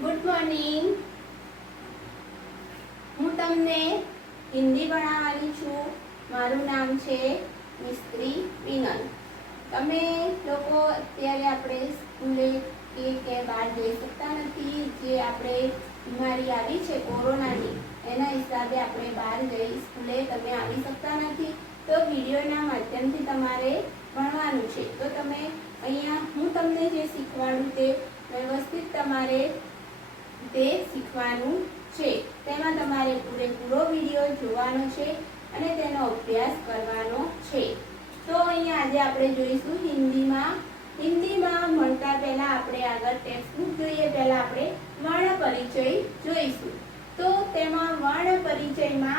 Good morning. હું તમને હિન્દી ભણાવવાની છું। મારું નામ છે મિસ્ત્રી વિનલ। તમે લોકો અત્યારે આપણે સ્કૂલે કે બહાર જઈ શકતા નથી। જે આપણે બીમારી આવી છે કોરોનાની, એના હિસાબે આપણે બહાર જઈ સ્કૂલે તમે આવી શકતા નથી। તો વિડીયોના માધ્યમથી તમારે ભણવાનું છે। તો તમે અહીંયા હું તમને જે શીખવાડું તે વ્યવસ્થિત તમારે તે શીખવાનું છે। તેમાં તમારે પૂરેપૂરો વિડીયો જોવાનો છે અને તેનો અભ્યાસ કરવાનો છે। તો અહીંયા આજે આપણે જોઈશું હિન્દીમાં ભણતા પહેલા આપણે આગળ ટેક્સ્ટબુક જોઈએ પહેલા આપણે વર્ણ પરિચય જોઈશું। તો તેમાં વર્ણ પરિચયમાં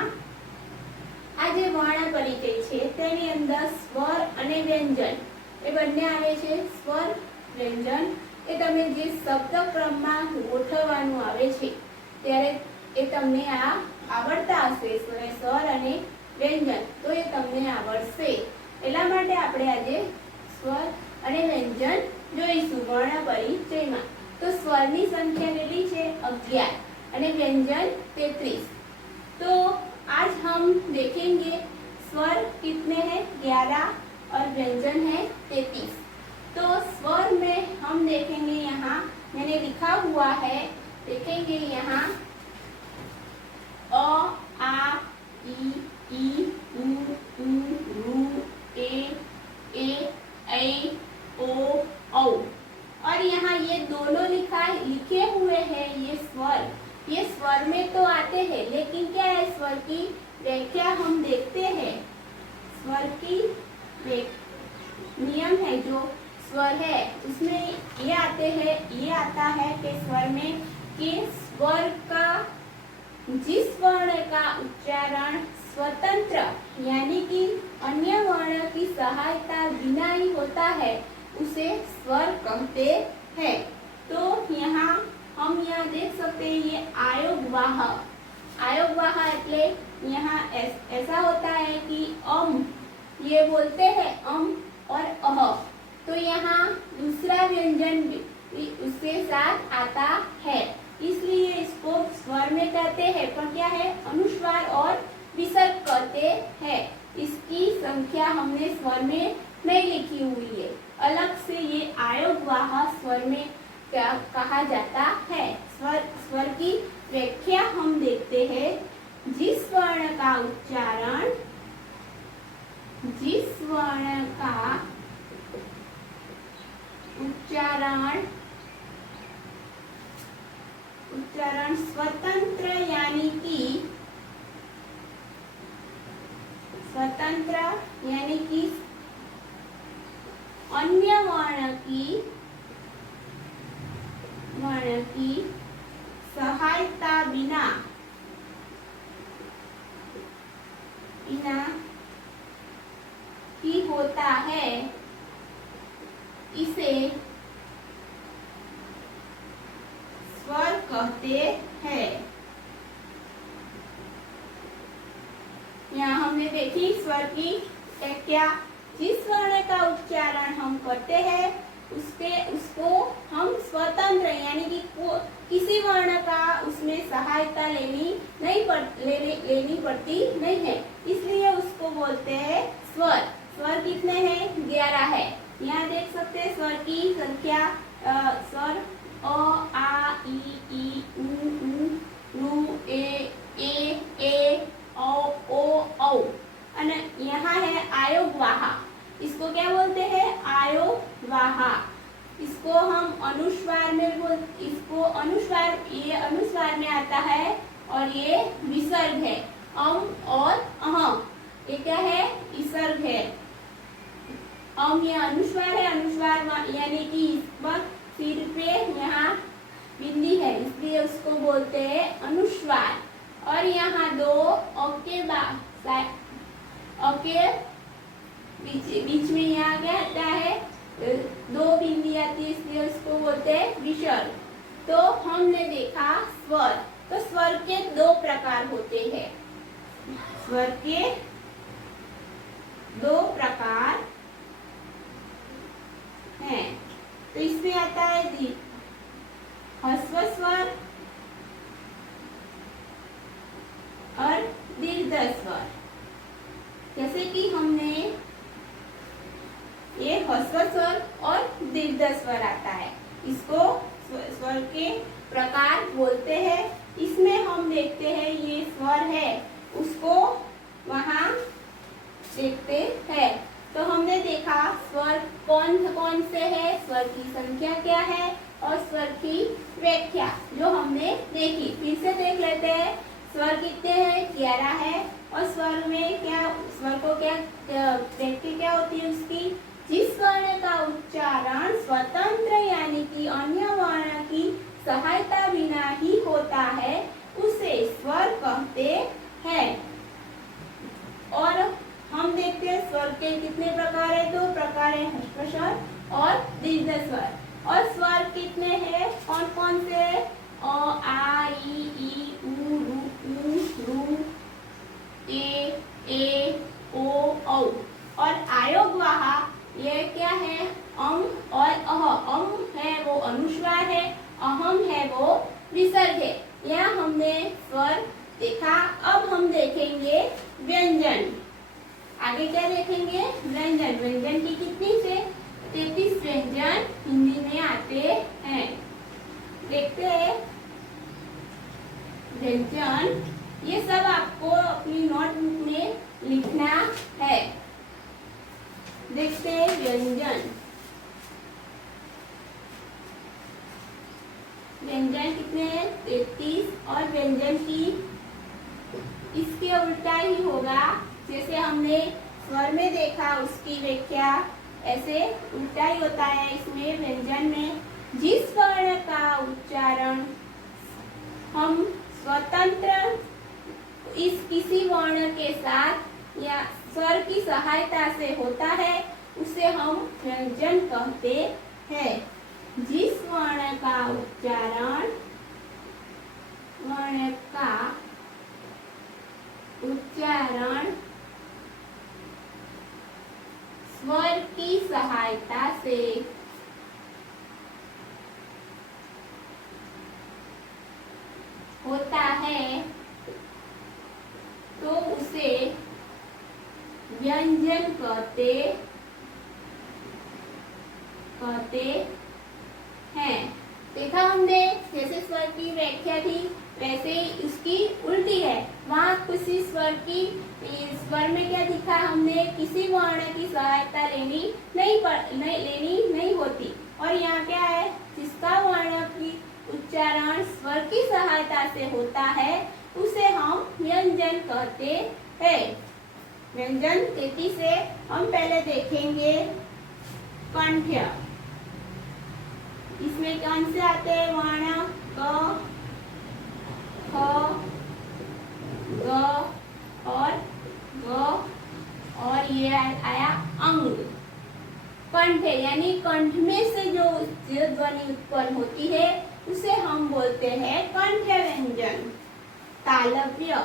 આ જે વર્ણ પરિચય છે તેની અંદર સ્વર અને વ્યંજન એ બંને આવે છે। સ્વર વ્યંજન એ તમે જે શબ્દ ક્રમમાં ગોઠવવાનું આવે છે ત્યારે એ તમને આ આવડતા હશે। સ્વર અને વ્યંજન તો એ તમને આવડશે। એટલા માટે આપણે આજે સ્વર અને व्यंजन જોઈશું वर्ण परिचयમાં। तो स्वरनी संख्या કેટલી છે 11 અને व्यंजन 33। तो आज हम देखेंगे स्वर कितने हैं 11 और व्यंजन है 33। तो स्वर में हम देखेंगे, यहाँ मैंने लिखा हुआ है, देखेंगे यहाँ अ आ ई उ रू ए ऐ ओ औ। और यहाँ ये दोनों लिखे हुए हैं ये स्वर में तो आते हैं, लेकिन क्या है स्वर की व्याख्या हम देखते हैं। स्वर की नियम है जो स्वर है उसमें ये आते हैं, ये आता है कि स्वर में कि स्वर का जिस वर्ण का उच्चारण स्वतंत्र यानी कि अन्य वर्ण की सहायता बिना ही होता है उसे स्वर कहते हैं। तो यहाँ हम देख सकते हैं ये आयोगवाह એટલે यहाँ ऐसा होता है कि ये बोलते हैं और अह। तो यहाँ दूसरा व्यंजन उसके साथ आता है, इसलिए इसको स्वर में कहते हैं, पर क्या है अनुस्वार और विसर्ग कहते हैं। इसकी संख्या हमने स्वर में नहीं लिखी हुई है, अलग से ये आयोगवाह स्वर में क्या कहा जाता है। स्वर की व्याख्या हम देखते हैं, जिस वर्ण का उच्चारण स्वतंत्र यानी कि अन्य वर्ण की सहायता बिना ही होता है, इसे स्वर कहते हैं। यहाँ हमने देखी स्वर की क्या, जिस वर्ण का उच्चारण हम करते हैं उसको हम स्वतंत्र यानी कि किसी वर्ण का उसमें सहायता लेनी पड़ती नहीं है, इसलिए उसको बोलते हैं स्वर। स्वर कितने हैं 11 है। यहाँ देख सकते हैं स्वर की संख्या। स्वर अ आ ई उ रू ए औ ओ औ। और यहाँ है आयोगवाह, इसको क्या बोलते हैं आयोगवाह। इसको हम अनुस्वार में इसको ये अनुस्वार में आता है और ये विसर्ग है और अह। ये क्या है विसर्ग है। ये अनुस्वार है, अनुस्वार यानी कि इस पर सिर पे यहाँ बिंदी है इसलिए उसको बोलते हैं अनुस्वार। और यहाँ दो बीच में यहाँ क्या आता है दो बिंदी आती है इसलिए उसको बोलते हैं विसर्ग। तो हमने देखा स्वर। तो स्वर के दो प्रकार होते हैं, स्वर के दो प्रकार हैं। तो इसमें आता है ह्रस्व स्वर और दीर्घ स्वर। जैसे कि हमने ये ह्रस्व स्वर और दीर्घ स्वर आता है, इसको स्वर के प्रकार बोलते हैं। इसमें हम देखते हैं ये स्वर है, उसको वहाँ देखते हैं। तो हमने देखा स्वर कौन कौन से है, स्वर की संख्या क्या है और स्वर की व्याख्या जो हमने देखी। फिर से देख लेते हैं। स्वर कितने हैं? 11 है। और स्वर में क्या, स्वर को क्या व्याख्या क्या होती है उसकी? जिस वर्ण का उच्चारण स्वतंत्र यानी कि अन्य वर्ण की सहायता बिना ही होता है उसे स्वर कहते हैं। और हम देखते हैं स्वर के कितने प्रकार है? 2 प्रकार है, ह्रस्व स्वर और दीर्घ स्वर। और स्वर कितने हैं? कौन कौन से? अ, आ, ई, उ, रू, ए, ओ, औ। और आयोगवाह ये क्या है? अम और अह। अम है वो अनुस्वार है, अहम है वो विसर्ग है। यह हमने स्वर देखा। अब हम देखेंगे व्यंजन। आगे क्या देखेंगे? व्यंजन। व्यंजन की कितनी से 33 व्यंजन हिंदी में आते हैं। देखते हैं व्यंजन। ये सब आपको अपनी नोटबुक में लिखना है। देखते हैं व्यंजन। व्यंजन कितने हैं? 33। और व्यंजन की इसके उल्टा ही होगा, जैसे हमने स्वर में देखा उसकी व्याख्या, ऐसे उल्टा ही होता है इसमें व्यंजन में। जिस वर्ण का उच्चारण हम स्वतंत्र इस किसी वर्ण के साथ या स्वर की सहायता से होता है उसे हम व्यंजन कहते हैं। जिस वर्ण का उच्चारण स्वर की सहायता से होता है तो उसे व्यंजन कहते हैं। देखा हमने, जैसे स्वर की व्याख्या थी वैसे ही उसकी उल्टी है। वहाँ किसी स्वर में क्या दिखा हमने? किसी वर्ण की सहायता लेनी नहीं होती। और यहाँ क्या है? जिसका वर्ण की उच्चारण स्वर की सहायता से होता है उसे हम व्यंजन कहते हैं। व्यंजन 33 से हम पहले देखेंगे कंठ। इसमें कौन से आते हैं वर्ण? क, ख, ग और ग, और ये आया अंग। कंठ है, यानी कंठ में से जो ध्वनि उत्पन्न होती है उसे हम बोलते हैं कंठ व्यंजन। तालव्य।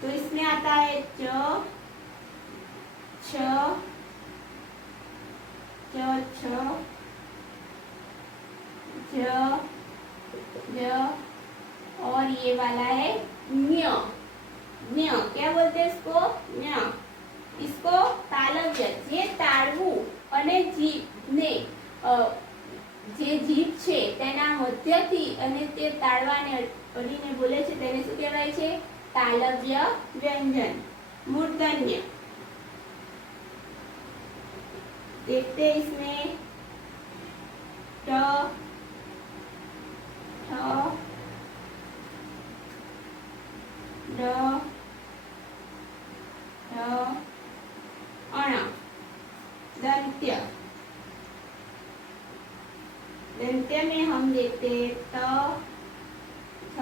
तो इसमें आता है च, छ, ज, और ये वाला है न्य। क्या बोलते हैं इसको? न्य। इसको तालव्य, जे ताड़वू અને જીભને જે જીભ છે તેના મધ્યથી અને તે તાળવાને અડીને બોલે છે તેને શું કહેવાય છે? તાલવ્ય વ્યંજન। મૂર્ધન્ય। देखते हैं इसमें ट, ठ, ड, ढ, अण। दंत्य। दंत्य में हम देखते हैं त, थ,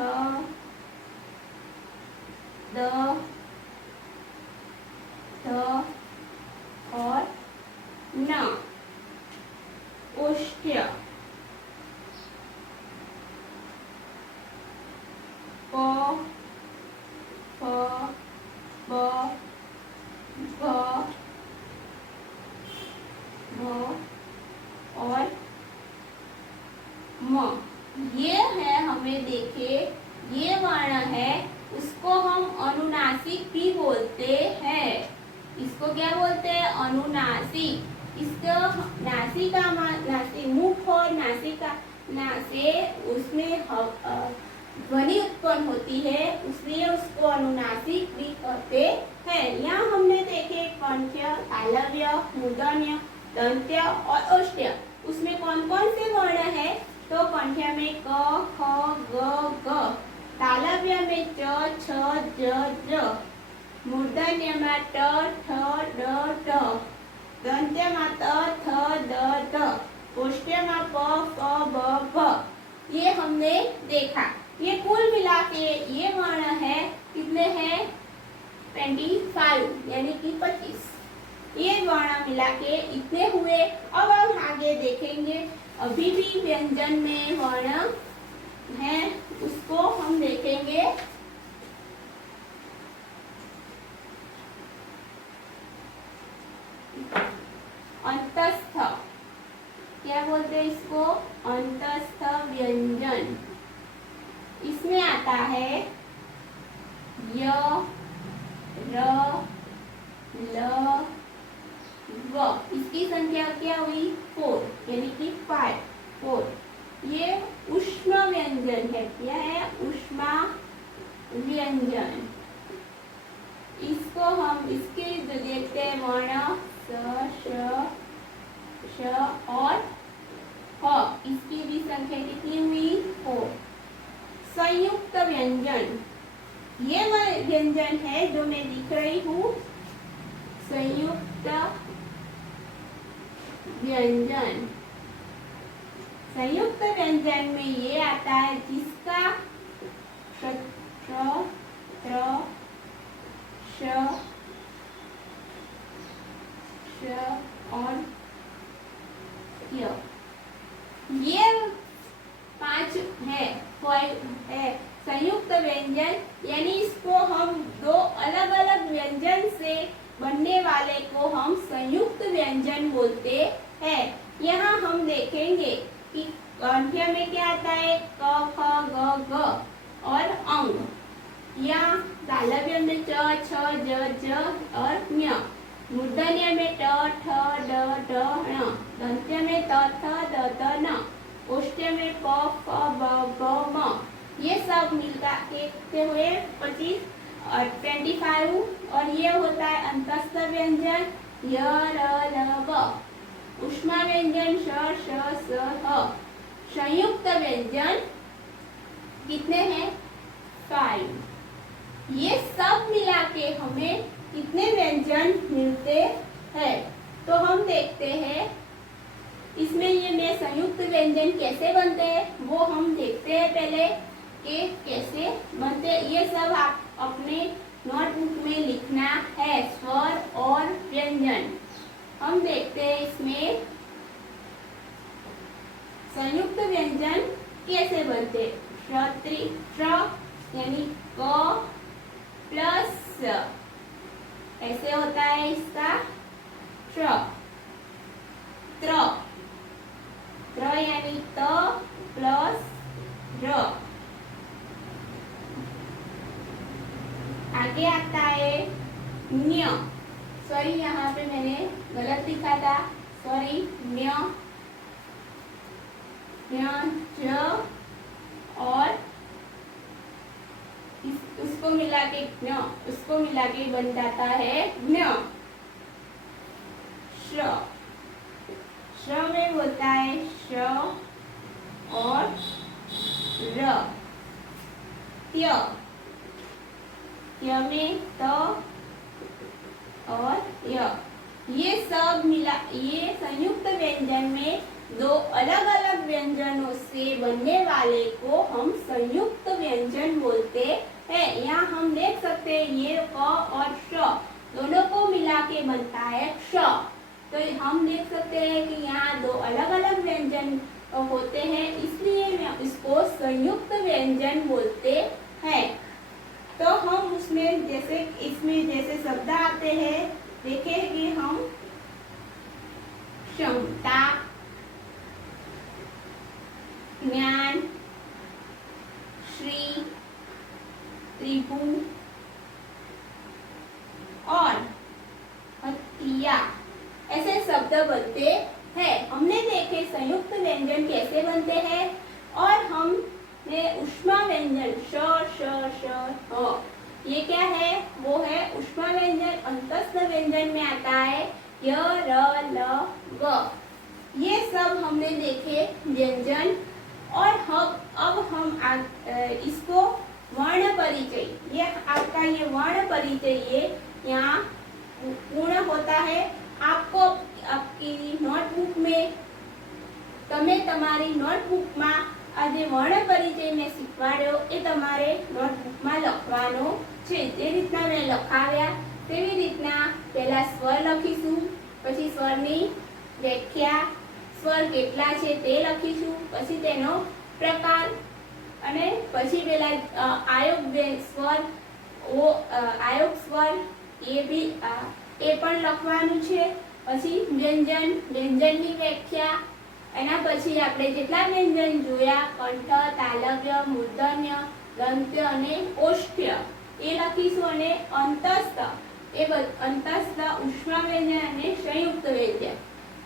द, ध और न। ओष्ठ्य। प, फ, ब, भ, भ और म। ये है, हमें देखे ये वर्ण है, उसको हम अनुनासिक भी बोलते हैं। इसको क्या बोलते हैं? अनुनासिक। इसको नासिका मुख और नासिका से उसमें ध्वनि उत्पन्न होती है, इसलिए उसको अनुनासिक भी कहते हैं। यहाँ हमने देखे कंठ्य, तालव्य, मूर्धन्य, दंत्य और ओष्ठ्य। उसमें कौन कौन से वर्ण है? तो कंठ्य में क, ख, ग, घ, तालव्य में च, छ, ज, ज, मूर्धन्य में ट, ठ, ड, ढ, दंत्य में त, थ, द, ध, ओष्ठ्य में प, फ, ब, भ। ये हमने देखा। ये कुल मिला के ये वर्ण है, कितने हैं? 25 यानी कि 25। ये वर्ण मिला के इतने हुए। अब हम आगे देखेंगे, अभी भी व्यंजन में वर्ण है, उसको हम देखेंगे। अंतस्थ, क्या बोलते हैं इसको? अंतस्थ व्यंजन। इसमें आता है य, र, ल, व। इसकी संख्या क्या हुई? 4 यानी कि 4। ये ऊष्म व्यंजन है। क्या है? ऊष्मा व्यंजन। इसको हम इसके जो देखते हैं वर्ण स, श, श और ह, इसकी भी संख्या कितनी हुई? 4। संयुक्त व्यंजन, ये व्यंजन है जो मैं लिख रही हूँ, संयुक्त व्यंजन। संयुक्त व्यंजन में ये आता है जिसका श, त्र, श, और य। ये 5 है, 5 है संयुक्त व्यंजन। यानी इसको हम दो अलग अलग व्यंजन से बनने वाले को हम संयुक्त व्यंजन बोलते हैं। यहाँ हम देखेंगे कि कंठ्य में क्या आता है? क, ख, ग, घ और अंग। यहाँ तालव्य में च, छ, ज, ज और ञ। मूर्धन्य में ट, ठ, ड, ढ, ण। दंत्य में त, थ, द, ध, न। ओष्ठ्य में प, फ, ब, भ, म। ये सब मिलकर के हुए 25 और ये होता है अंतस्थ व्यंजन य, र, ल, व। ऊष्मा व्यंजन श, श, स, ह। संयुक्त व्यंजन कितने हैं? 5। ये सब मिला के हमें कितने व्यंजन मिलते हैं? तो हम देखते हैं इसमें ये में संयुक्त व्यंजन कैसे बनते हैं वो हम देखते हैं पहले कि कैसे बनते हैं। ये सब आप अपने नोटबुक में लिखना है, स्वर और व्यंजन। हम देखते हैं इसमें संयुक्त व्यंजन कैसे बनते। त्र यानी क प्लस ऐसे होता है इसका त्र यानी त प्लस र। आगे आता है न्य। सॉरी, यहाँ पे मैंने गलत लिखा था, सॉरी। न्य, ज और उसको मिला के ज्ञ, उसको मिला के बन जाता है ज्ञ। श में बोलता है श और र। त्य में त और य। ये सब मिला, ये संयुक्त व्यंजन में दो अलग अलग व्यंजनों से बनने वाले को हम संयुक्त व्यंजन बोलते हैं। यहाँ हम देख सकते हैं ये क और श दोनों को मिला के बनता है क्ष। तो हम देख सकते हैं कि यहाँ दो अलग अलग व्यंजन होते हैं, इसलिए इसको संयुक्त व्यंजन बोलते हैं। तो हम उसमें जैसे इसमें जैसे शब्द आते हैं, देखेंगे हम क्षमता, ऐसे शब्द बनते हैं। हमने देखे संयुक्त व्यंजन कैसे बनते हैं और हमने ऊष्मा व्यंजन श श श ह, ये क्या है, वो है ऊष्मा व्यंजन। अंतस्थ व्यंजन में आता है य र ल ग। ये सब हमने देखे व्यंजन। और अब हम इसको वर्ण परिचय, ये आपका ये वर्ण परिचय ये यहाँ पूर्ण होता है। आपको आपकी नोटबुक में તમે તમારી નોટબુકમાં આ જે વર્ણ પરિચય મેં શીખવાડ્યો એ તમારે નોટબુકમાં લખવાનો છે। જે રીતના મેં લખાવ્યા તેવી રીતના પહેલા સ્વર લખીશું, પછી સ્વરની વ્યાખ્યા, સ્વર કેટલા છે તે લખીશું, પછી તેનો પ્રકાર અને પછી પેલા આયોગ સ્વર એ પણ લખવાનું છે। પછી વ્યંજનની વ્યાખ્યા, એના પછી આપણે જેટલા વ્યંજન જોયા કંઠ, તાલવ્ય, મૂર્ધન્ય, દંત્ય અને ઓષ્ઠ્ય એ લખીશું। અને અંતસ્થ ઉષ્મા વ્યંજન અને સંયુક્ત વ્યંજન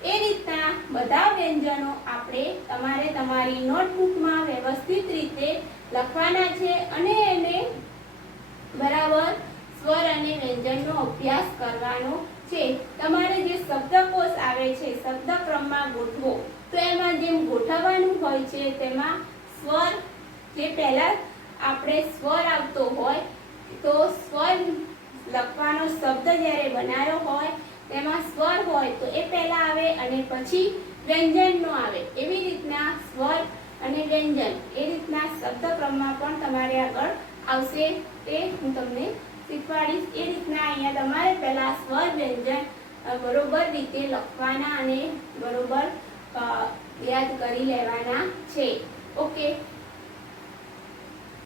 એ રીતના બધા વ્યંજનો આપણે તમારે તમારી નોટબુકમાં વ્યવસ્થિત રીતે લખવાના છે અને એને બરાબર સ્વર અને વ્યંજનનો અભ્યાસ કરવાનો છે। તમારે જે શબ્દકોશ આવે છે શબ્દક્રમમાં ગોઠવો, તો એમાં જેમ ગોઠવવાનું હોય છે તેમાં સ્વર જે પહેલા આપણે સ્વર આવતો હોય તો સ્વર લખવાનો શબ્દ જ્યારે બનાવ્યો હોય તેમાં સ્વર હોય તો એ પહેલા આવે અને પછી વ્યંજનનો આવે। એવી રીતના સ્વર અને વ્યંજન એ રીતના શબ્દક્રમમાં પણ તમારે આગળ આવશે, તે હું તમને શીખવાડીશ। એ રીતના અહીંયા તમારે પહેલા સ્વર વ્યંજન બરોબર રીતે લખવાના અને બરોબર યાદ કરી લેવાના છે। ઓકે।